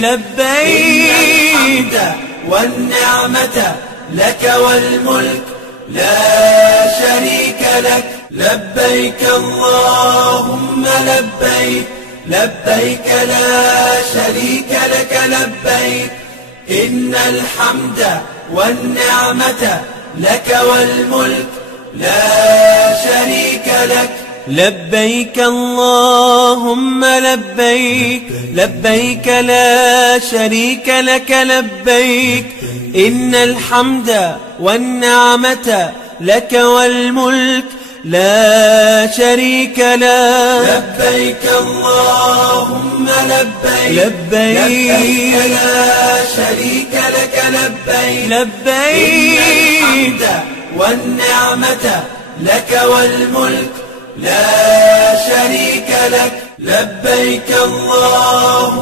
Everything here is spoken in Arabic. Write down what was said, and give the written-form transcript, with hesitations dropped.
لبيك والنعمة لك والملك لا شريك لك. لبيك اللهم لبيك، لبيك لا شريك لك. لبيك إن الحمد والنعمة لك والملك لا شريك لك. لبيك اللهم لبيك، لبيك لا شريك لك. لبيك إن الحمد والنعمة لك والملك لا شريك لك. لبيك اللهم لبيك، لبيك لا شريك لك. لبيك، لبيك إن الحمد والنعمة لك والملك لا شريك لك. لبيك اللهم